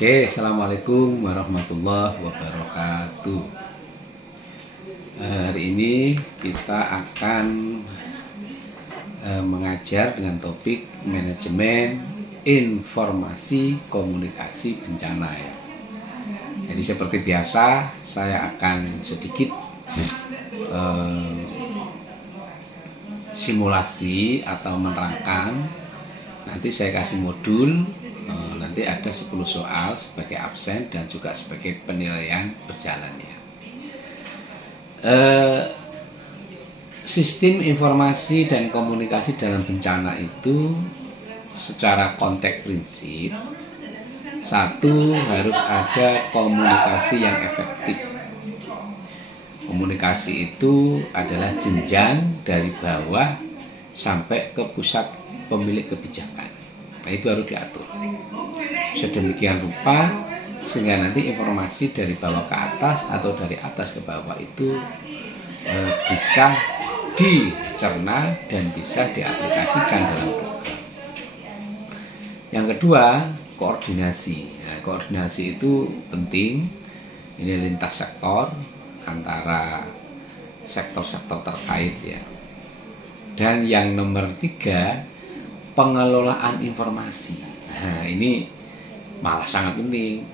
Oke, assalamualaikum warahmatullahi wabarakatuh. Hari ini kita akan mengajar dengan topik manajemen informasi komunikasi bencana ya. Jadi seperti biasa saya akan sedikit simulasi atau menerangkan. Nanti saya kasih modul. Nanti ada 10 soal sebagai absen dan juga sebagai penilaian berjalan ya. Sistem informasi dan komunikasi dalam bencana itu secara konteks prinsip, satu, harus ada komunikasi yang efektif. Komunikasi itu adalah jenjang dari bawah sampai ke pusat pemilik kebijakan. Nah, itu harus diatur sedemikian rupa sehingga nanti informasi dari bawah ke atas atau dari atas ke bawah itu bisa dicerna dan bisa diaplikasikan dalam program. Yang kedua, koordinasi. Nah, koordinasi itu penting. Ini lintas sektor antara sektor-sektor terkait ya. Dan yang nomor 3, pengelolaan informasi. Nah, ini malah sangat penting.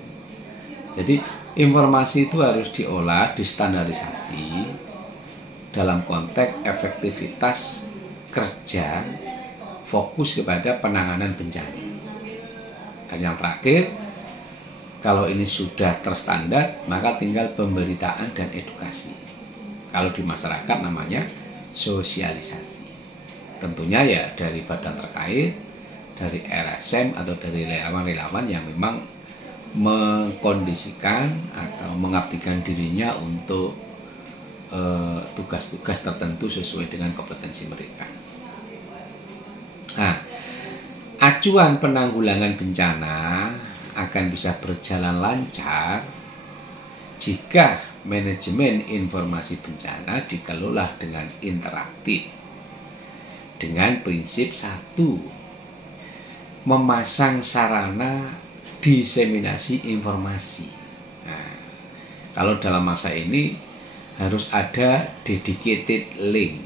Jadi informasi itu harus diolah, distandarisasi dalam konteks efektivitas kerja, fokus kepada penanganan bencana. Dan yang terakhir, kalau ini sudah terstandar, maka tinggal pemberitaan dan edukasi. Kalau di masyarakat namanya sosialisasi. Tentunya ya dari badan terkait, dari RSM atau dari relawan-relawan yang memang mengkondisikan atau mengabdikan dirinya untuk tugas-tugas tertentu sesuai dengan kompetensi mereka. Nah, acuan penanggulangan bencana akan bisa berjalan lancar jika manajemen informasi bencana dikelola dengan interaktif dengan prinsip satu, memasang sarana diseminasi informasi. Nah, kalau dalam masa ini harus ada dedicated link,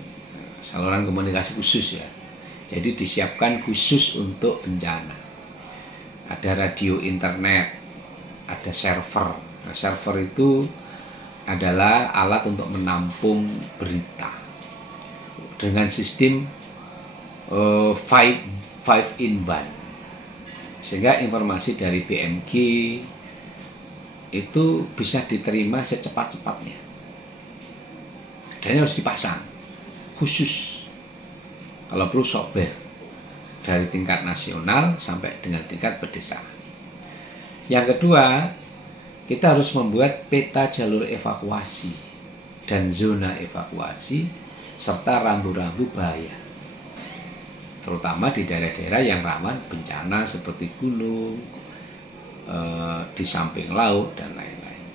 saluran komunikasi khusus ya. Jadi disiapkan khusus untuk bencana. Ada radio internet, ada server. Nah, server itu adalah alat untuk menampung berita dengan sistem 5-in-1, sehingga informasi dari BMG itu bisa diterima secepat-cepatnya. Dan harus dipasang khusus kalau perlu software dari tingkat nasional sampai dengan tingkat pedesaan. Yang kedua, kita harus membuat peta jalur evakuasi dan zona evakuasi serta rambu-rambu bahaya, terutama di daerah-daerah yang rawan bencana seperti gunung, di samping laut dan lain-lain.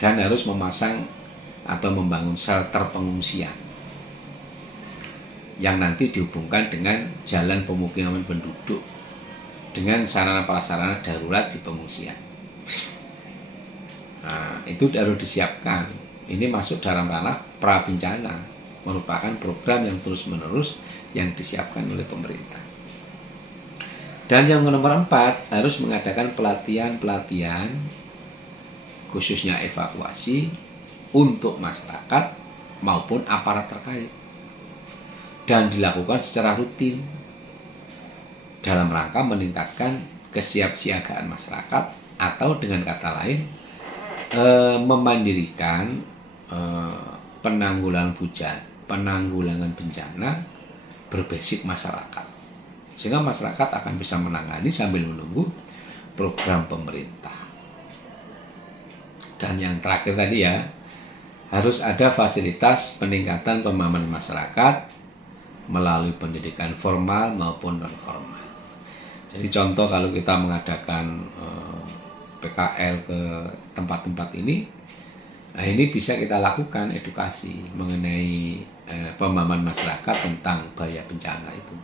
Dan harus memasang atau membangun shelter pengungsian yang nanti dihubungkan dengan jalan pemukiman penduduk dengan sarana prasarana darurat di pengungsian. Nah, itu harus disiapkan. Ini masuk dalam ranah prabencana, merupakan program yang terus-menerus yang disiapkan oleh pemerintah. Dan yang nomor 4, harus mengadakan pelatihan-pelatihan khususnya evakuasi untuk masyarakat maupun aparat terkait, dan dilakukan secara rutin dalam rangka meningkatkan kesiapsiagaan masyarakat, atau dengan kata lain memandirikan penanggulangan bencana berbasis masyarakat, sehingga masyarakat akan bisa menangani sambil menunggu program pemerintah. Dan yang terakhir tadi ya, harus ada fasilitas peningkatan pemahaman masyarakat melalui pendidikan formal maupun non formal. Jadi contoh kalau kita mengadakan PKL ke tempat-tempat ini, nah ini bisa kita lakukan edukasi mengenai pemahaman masyarakat tentang bahaya bencana itu.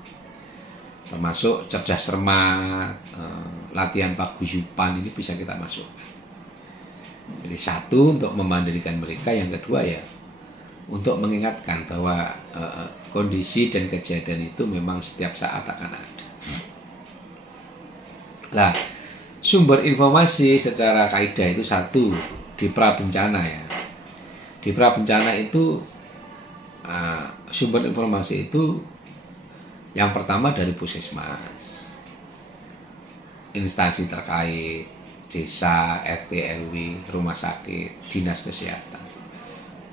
termasuk cerdas cermat, latihan paguyuban ini bisa kita masukkan. Jadi satu untuk memandirikan mereka, yang kedua ya untuk mengingatkan bahwa kondisi dan kejadian itu memang setiap saat akan ada. Nah, sumber informasi secara kaidah itu satu di prabencana ya. Di prabencana itu sumber informasi itu yang pertama dari puskesmas, instansi terkait, desa, RT, RW, rumah sakit, dinas kesehatan,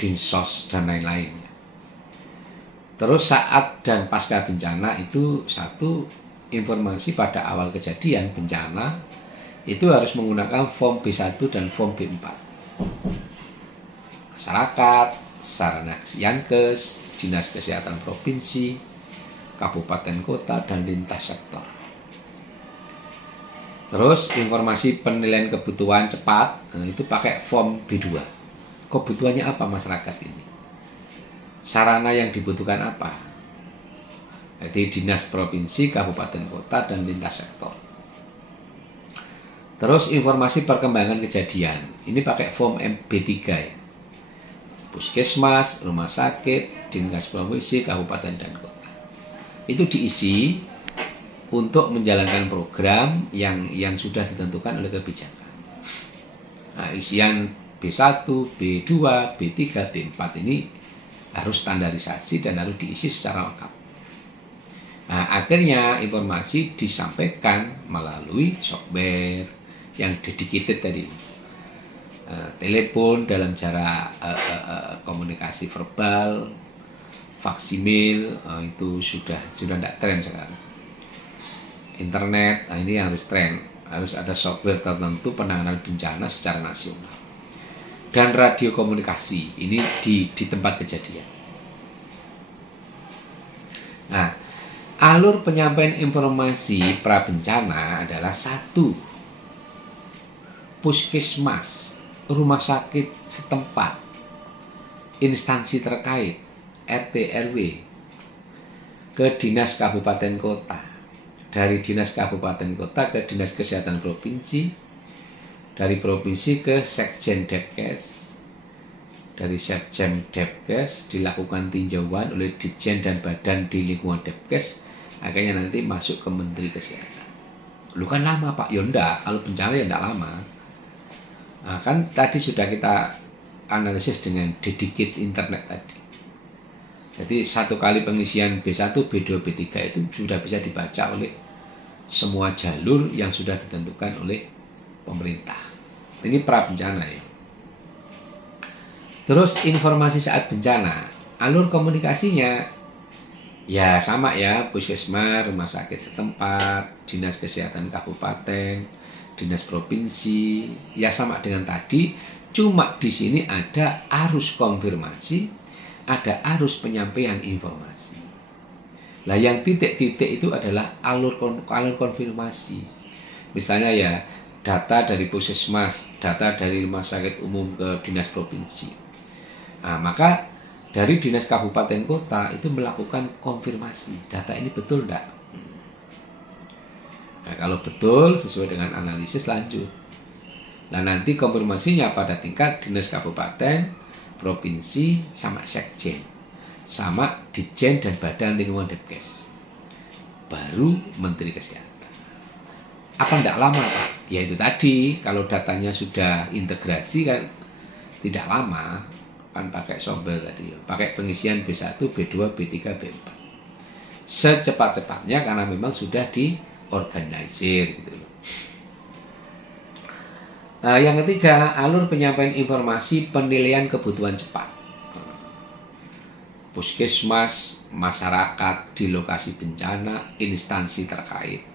dinsos, dan lain-lain. Terus saat dan pasca bencana itu satu, informasi pada awal kejadian bencana itu harus menggunakan form B1 dan form B4. Masyarakat, sarana Yankes, dinas kesehatan provinsi, kabupaten kota, dan lintas sektor. Terus informasi penilaian kebutuhan cepat itu pakai form B2. Kebutuhannya apa masyarakat ini? Sarana yang dibutuhkan apa? Jadi dinas provinsi, kabupaten kota, dan lintas sektor. Terus informasi perkembangan kejadian ini pakai form B3 ya. Puskesmas, rumah sakit, dinas provinsi, kabupaten, dan kota. Itu diisi untuk menjalankan program yang sudah ditentukan oleh kebijakan. Nah, isian B1, B2, B3, B4 ini harus standarisasi dan harus diisi secara lengkap. Nah, akhirnya informasi disampaikan melalui software yang dedicated tadi. Telepon dalam cara komunikasi verbal, faksimil itu sudah tidak tren sekarang. Internet, ini harus tren, harus ada software tertentu penanganan bencana secara nasional. Dan radio komunikasi ini di tempat kejadian. Nah, alur penyampaian informasi prabencana adalah satu, puskesmas, rumah sakit setempat, instansi terkait, RT RW, ke dinas kabupaten kota, dari dinas kabupaten kota ke dinas kesehatan provinsi, dari provinsi ke sekjen Depkes, dari sekjen Depkes dilakukan tinjauan oleh Ditjen dan badan di lingkungan Depkes, akhirnya nanti masuk ke Menteri Kesehatan. Lu kan lama Pak, ya enggak, kalau bencana ya enggak lama. Nah, kan tadi sudah kita analisis dengan dedicated internet tadi. Jadi satu kali pengisian B1, B2, B3 itu sudah bisa dibaca oleh semua jalur yang sudah ditentukan oleh pemerintah. Ini prabencana ya. Terus informasi saat bencana, alur komunikasinya ya sama ya, puskesmas, rumah sakit setempat, dinas kesehatan kabupaten, dinas provinsi, ya sama dengan tadi, cuma di sini ada arus konfirmasi, ada arus penyampaian informasi. Lah yang titik-titik itu adalah alur konfirmasi. Misalnya ya, data dari puskesmas, data dari rumah sakit umum ke dinas provinsi. Nah, maka dari dinas kabupaten kota itu melakukan konfirmasi, data ini betul enggak? Nah, kalau betul sesuai dengan analisis lanjut. Nah, nanti konfirmasinya pada tingkat dinas kabupaten, provinsi, sama sekjen, sama ditjen dan badan lingkungan Depkes, baru Menteri Kesehatan. Apa enggak lama Pak? Ya itu tadi, kalau datanya sudah integrasi kan tidak lama, kan pakai software tadi, pakai pengisian B1, B2, B3, B4. Secepat-cepatnya karena memang sudah diorganisir gitu loh. Nah, yang ketiga, alur penyampaian informasi penilaian kebutuhan cepat. Puskesmas, masyarakat di lokasi bencana, instansi terkait.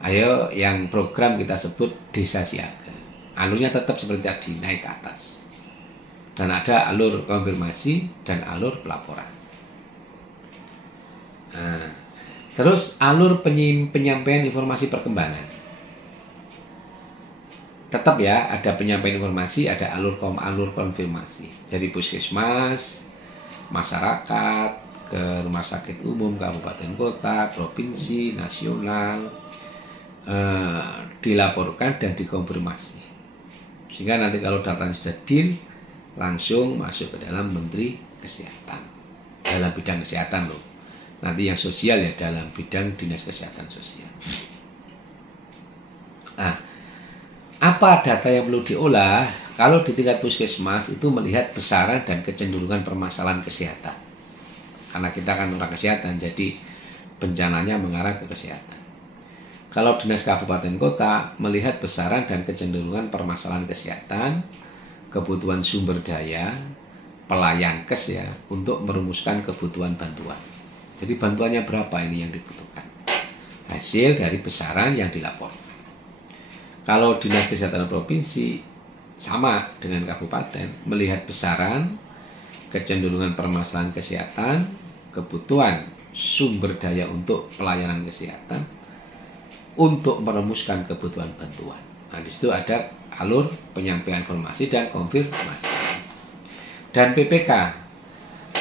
Ayo yang program kita sebut desa siaga. Alurnya tetap seperti tadi, naik ke atas. Dan ada alur konfirmasi dan alur pelaporan. Nah, terus alur penyampaian informasi perkembangan. Tetap ya, ada penyampaian informasi, ada alur konfirmasi. Dari puskesmas, masyarakat, ke rumah sakit umum, kabupaten kota, provinsi, nasional, dilaporkan dan dikonfirmasi. Sehingga nanti kalau datanya sudah deal, langsung masuk ke dalam Menteri Kesehatan. Dalam bidang kesehatan loh. Nanti yang sosial ya dalam bidang Dinas Kesehatan Sosial. Nah, apa data yang perlu diolah? Kalau di tingkat puskesmas itu melihat besaran dan kecenderungan permasalahan kesehatan. Karena kita kan orang kesehatan, jadi bencananya mengarah ke kesehatan. Kalau dinas kabupaten kota melihat besaran dan kecenderungan permasalahan kesehatan, kebutuhan sumber daya, pelayan kes ya, untuk merumuskan kebutuhan bantuan. Jadi bantuannya berapa ini yang dibutuhkan? Hasil dari besaran yang dilaporkan. Kalau dinas kesehatan provinsi sama dengan kabupaten, melihat besaran, kecenderungan permasalahan kesehatan, kebutuhan sumber daya untuk pelayanan kesehatan, untuk merumuskan kebutuhan bantuan. Nah, di situ ada alur penyampaian informasi dan konfirmasi. Dan PPK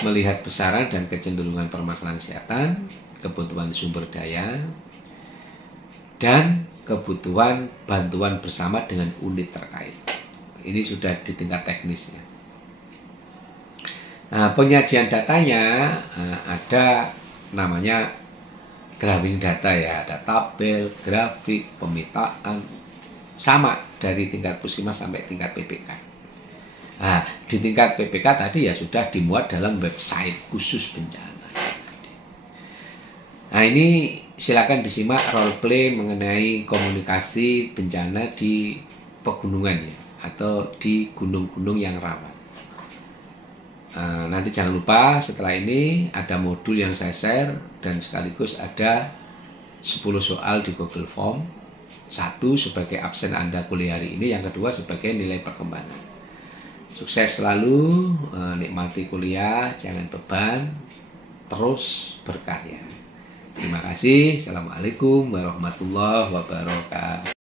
melihat besaran dan kecenderungan permasalahan kesehatan, kebutuhan sumber daya, dan kebutuhan bantuan bersama dengan unit terkait. Ini sudah di tingkat teknis ya. Nah, penyajian datanya ada namanya drawing data ya, ada tabel, grafik, pemetaan, sama dari tingkat puskesmas sampai tingkat PPK. Nah, di tingkat PPK tadi ya sudah dimuat dalam website khusus bencana. Nah, ini silakan disimak role play mengenai komunikasi bencana di pegunungan ya, atau di gunung-gunung yang rawan. Nanti jangan lupa setelah ini ada modul yang saya share dan sekaligus ada 10 soal di Google Form. Satu sebagai absen Anda kuliah hari ini, yang kedua sebagai nilai perkembangan. Sukses selalu, nikmati kuliah, jangan beban, terus berkarya. Terima kasih. Assalamualaikum warahmatullahi wabarakatuh.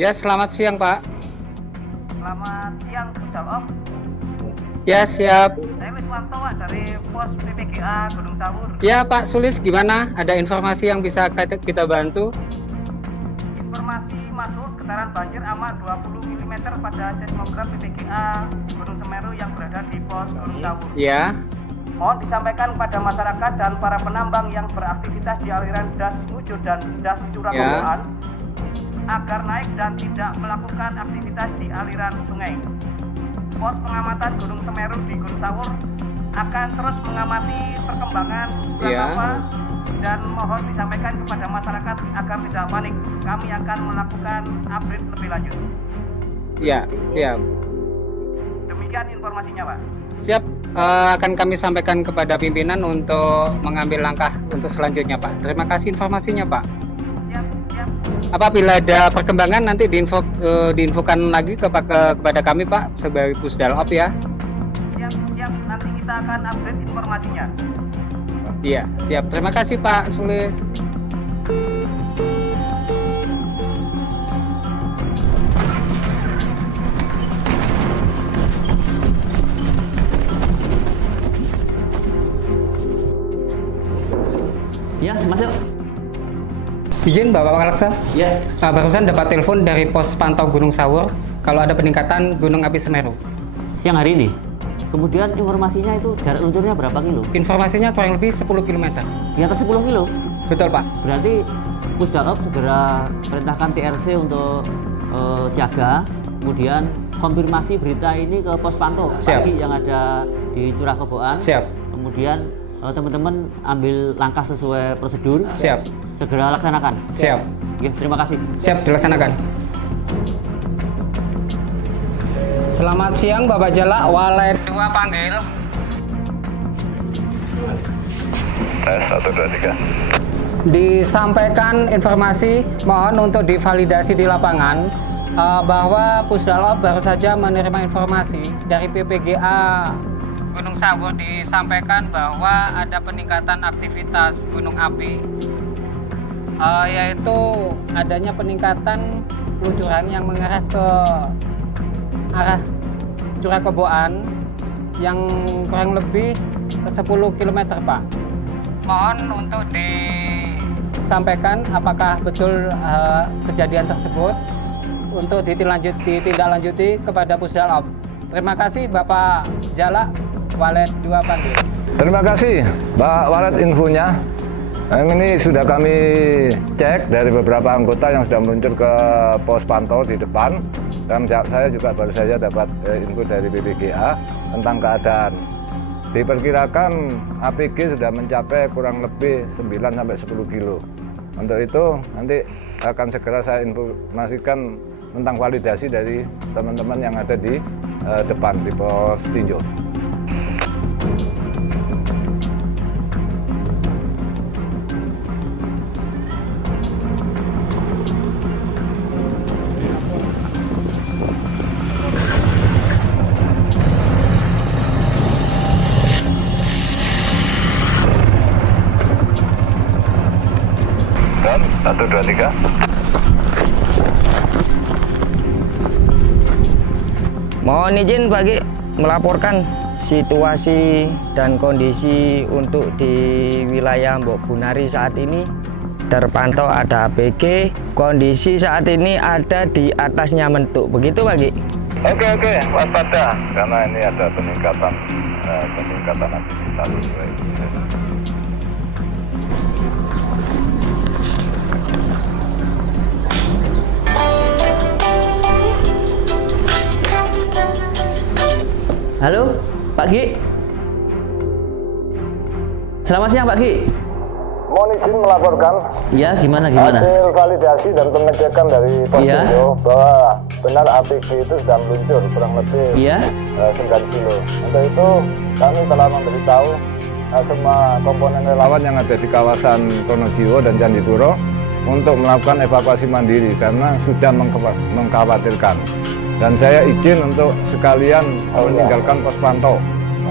Ya, selamat siang, Pak. Selamat siang, Om. Ya, siap. Saya Wiswanto, Pak, dari Pos PPGA Gunung Sawur. Ya, Pak Sulis, gimana? Ada informasi yang bisa kita bantu? Informasi masuk getaran banjir amat 20 mm pada seismograf PPGA Gunung Semeru yang berada di Pos Gunung Sawur. Ya. Mohon disampaikan kepada masyarakat dan para penambang yang beraktivitas di aliran das Mujur dan das Curah Koboan agar naik dan tidak melakukan aktivitas di aliran sungai. Pos pengamatan Gunung Semeru di Gunung Sawur akan terus mengamati perkembangan lava dan mohon disampaikan kepada masyarakat agar tidak panik. Kami akan melakukan update lebih lanjut. Ya, siap. Demikian informasinya, Pak. Siap, akan kami sampaikan kepada pimpinan untuk mengambil langkah untuk selanjutnya, Pak. Terima kasih informasinya, Pak. Siap. Apabila ada perkembangan nanti diinfokan lagi kepada kami, Pak, sebagai Pusdalop ya. Siap. Nanti kita akan update informasinya. Iya, siap. Terima kasih, Pak Sulis. Ya, masuk. Izin Bapak Kalaksa. Ya. Barusan dapat telepon dari pos pantau Gunung Sawur kalau ada peningkatan gunung api Semeru. Siang hari ini. Kemudian informasinya itu jarak luncurnya berapa kilo? Informasinya kurang lebih 10 km. Di atas 10 kilo? Betul, Pak. Berarti Pusdalop segera perintahkan TRC untuk siaga. Kemudian konfirmasi berita ini ke pos pantau pagi yang ada di Curah Koboan. Siap. Kemudian teman-teman ambil langkah sesuai prosedur. Siap. Segera laksanakan. Siap. Ya, terima kasih. Siap, dilaksanakan. Selamat siang, Bapak Jala. Walai 2 panggil. Tes 1, 2, 3. Disampaikan informasi, mohon untuk divalidasi di lapangan. bahwa Pusdalop baru saja menerima informasi dari PPGA Gunung Sawur, disampaikan bahwa ada peningkatan aktivitas gunung api, yaitu adanya peningkatan peluncuran yang mengarah ke arah Curah Keboan yang kurang lebih 10 km, Pak. Mohon untuk disampaikan apakah betul kejadian tersebut untuk ditindaklanjuti kepada Pusdalop. Terima kasih Bapak Jalak, Walet 2 Pandir. Terima kasih Pak Walet infonya. Ini sudah kami cek dari beberapa anggota yang sudah meluncur ke pos pantau di depan, dan saya juga baru saja dapat info dari BPGA tentang keadaan. Diperkirakan APG sudah mencapai kurang lebih 9-10 kilo. Untuk itu nanti akan segera saya informasikan tentang validasi dari teman-teman yang ada di depan di pos tinjau. Dan 1, 2, 3. Mohon izin bagi melaporkan situasi dan kondisi untuk di wilayah Mbok Bunari saat ini. Terpantau ada APG, kondisi saat ini ada di atasnya Mentuk, begitu Bagi? Oke, waspada karena ini ada peningkatan aktivitas. Halo, Pak Gi. Selamat siang, Pak Gi. Mohon izin melaporkan Iya, gimana? hasil validasi dan pengecekan dari pos tinjau bahwa benar APG itu sudah meluncur kurang lebih 9 kilo. Untuk itu kami telah memberitahu semua komponen relawan yang ada di kawasan Pronojiwo dan Candituro untuk melakukan evakuasi mandiri karena sudah mengkhawatirkan. Dan saya izin untuk sekalian meninggalkan pos pantau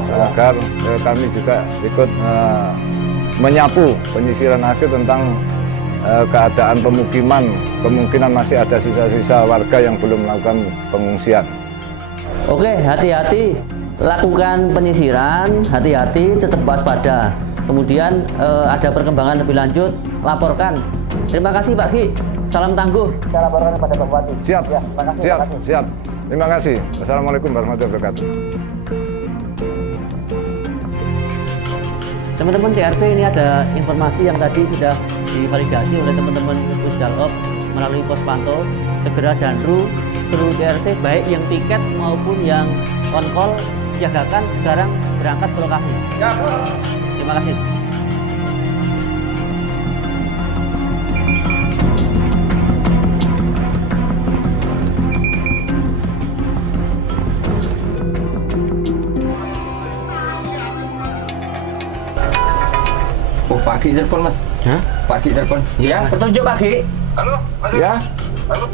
agar kami juga ikut menyapu penyisiran akhir tentang keadaan pemukiman. Kemungkinan masih ada sisa-sisa warga yang belum melakukan pengungsian. Oke, hati-hati lakukan penyisiran, hati-hati tetap waspada. Kemudian ada perkembangan lebih lanjut, laporkan. Terima kasih Pak Gi. Salam tangguh. Saya laporkan kepada Bapak Bupati. Siap, ya, siap. Terima kasih. Wassalamualaikum warahmatullahi wabarakatuh. Teman-teman TRC, ini ada informasi yang tadi sudah divalidasi oleh teman-teman Pusdalop melalui pos pantau. Segera danru seluruh TRC baik yang tiket maupun yang on call siagakan sekarang berangkat ke lokasi. Ya, terima kasih. Oh, Pak Gi telepon, Mas. Hah? Pak Gi telepon. Ya, petunjuk Pak Gi. Halo, Mas. Ya. Halo.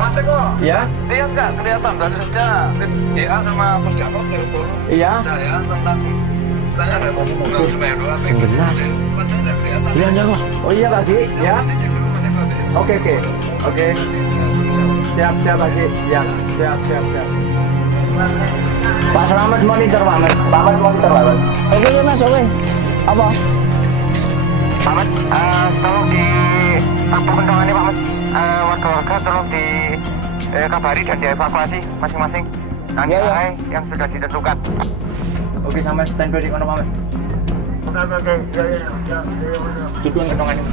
Mas Eko. Ya. Lihat nggak kelihatan baru saja PPGA sama Pusdalop telepon. Iya. Saya tentang tanya ada Gunung Semeru apa yang Benar. saya tidak kelihatan. Iya, kok. Oh iya, Pak Gi. Ya. Oke. Siap, Pak Gi. Ya, siap. Pak Selamat monitor, Pak. Selamat monitor, Pak. Oke, Mas, oke. Apa? Pak Mas, tolong di perkembangannya Pak Mas, warga-warga tolong di kabari dan dievakuasi masing-masing nanti yang sudah ditentukan. Oke, sama standby di mana, Pak? Oke, ya. Tuduhan kentongannya.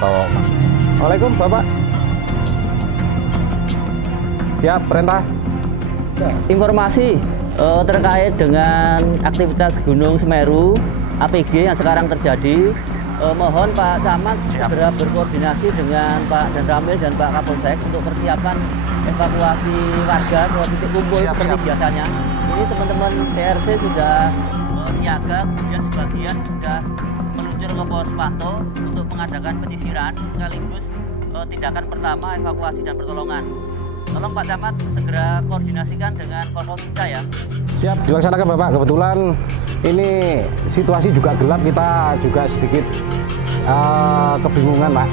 pantau. Waalaikumsalam Bapak. Siap, perintah. Informasi terkait dengan aktivitas Gunung Semeru APG yang sekarang terjadi, mohon Pak Camat segera berkoordinasi dengan Pak Danramil dan Pak Kapolsek untuk persiapan evakuasi warga ke titik kumpul seperti biasanya. Ini teman-teman TRC sudah siaga, kemudian sebagian sudah meluncur ke pos pantau untuk mengadakan penyisiran sekaligus tindakan pertama evakuasi dan pertolongan. Tolong Pak Camat segera koordinasikan dengan Forkopimda ya. Siap, dilaksanakan Bapak. Kebetulan ini situasi juga gelap, kita juga sedikit kebingungan Pak.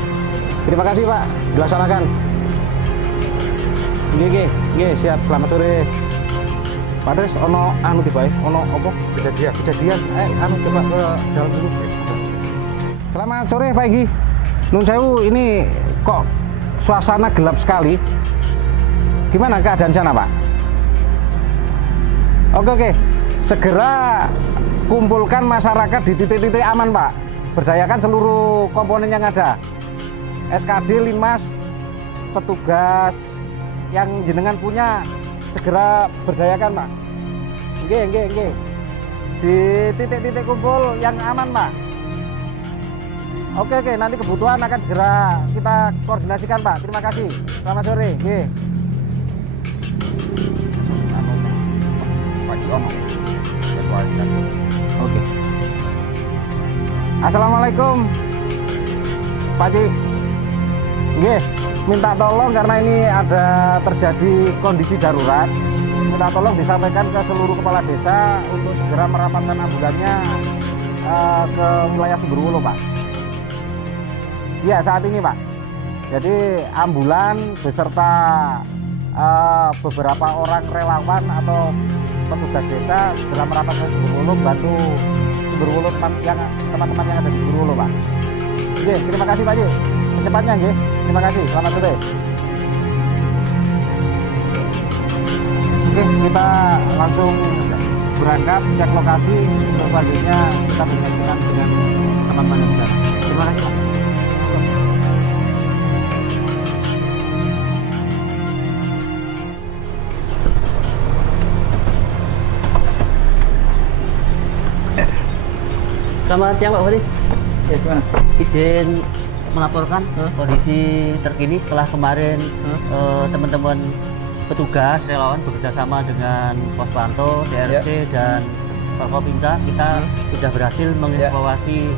Terima kasih Pak, dilaksanakan. Nggih, siap. Selamat sore. Pak Tris, ono anu tiba, ono apa? Kejadian. Anu coba ke dalam dulu. Selamat sore Pak Egi. Nun sewu, ini kok suasana gelap sekali. Gimana keadaan sana Pak? Oke. Segera kumpulkan masyarakat di titik-titik aman Pak. Berdayakan seluruh komponen yang ada. SKD, Linmas, petugas yang jenengan punya segera berdayakan Pak. Nggih. Di titik-titik kumpul yang aman Pak. Oke, nanti kebutuhan akan segera kita koordinasikan Pak. Terima kasih. Selamat sore. Nggih. Oke. Assalamualaikum Pak Ci. Nggih, minta tolong karena ini ada terjadi kondisi darurat. Minta tolong disampaikan ke seluruh kepala desa untuk segera merapatkan ambulannya ke wilayah Sumberwulu Pak. Iya, saat ini Pak. Jadi ambulan beserta beberapa orang relawan atau petugas desa segera merapat ke Sumberwulu, bantu Sumberwulu teman-teman yang ada di Sumberwulu Pak. Oke, terima kasih Pak Ji. Secepatnya nggih. Terima kasih. Selamat sore. Oke, kita langsung berangkat cek lokasi untuk selanjutnya kita berkoordinasi dengan teman-teman yang di sana. Terima kasih Pak. Selamat siang Pak Wali. Ya, gimana? Izin melaporkan kondisi terkini setelah kemarin teman-teman petugas relawan bekerjasama dengan Pos Pantau, TRC dan Forkopimda, kita sudah berhasil mengevakuasi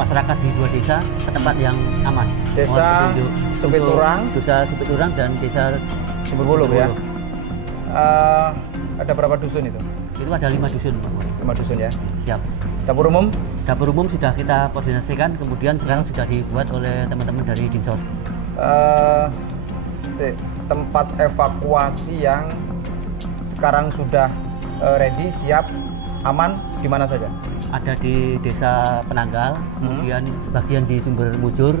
masyarakat di 2 desa ke tempat yang aman. Desa Supiturang dan Desa Sumberwulu ya. Ada berapa dusun itu? Itu ada 5 dusun Pak Wali. 5 dusun ya. Siap. Dapur umum? Dapur umum sudah kita koordinasikan, kemudian sekarang sudah dibuat oleh teman-teman dari Dinsos. Tempat evakuasi yang sekarang sudah ready, siap, aman, di mana saja? Ada di Desa Penanggal, kemudian sebagian di Sumber Mujur,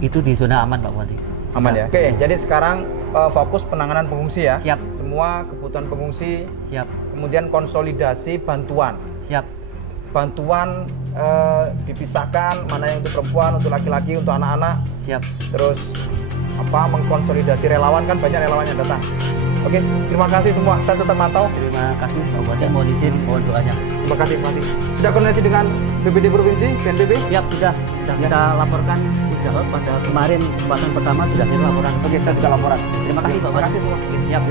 itu di zona aman Pak Wali. Aman ya? Oke, jadi sekarang fokus penanganan pengungsi ya? Siap. Semua kebutuhan pengungsi. Siap. Kemudian konsolidasi bantuan. Siap. Bantuan dipisahkan, mana yang untuk perempuan, untuk laki-laki, untuk anak-anak. Siap. Terus mengkonsolidasi relawan, kan banyak relawan yang datang. Oke, terima kasih semua. Saya tetap mantau. Terima kasih Pak Bupati, mohon izin, mohon doanya. Terima kasih. Sudah koordinasi dengan BPD Provinsi, BNPB? Siap, sudah kita laporkan sudah pada kemarin kesempatan pertama sudah kita laporan. Oke, saya juga laporan. Terima kasih Pak Bupati. Terima kasih semua. Siap.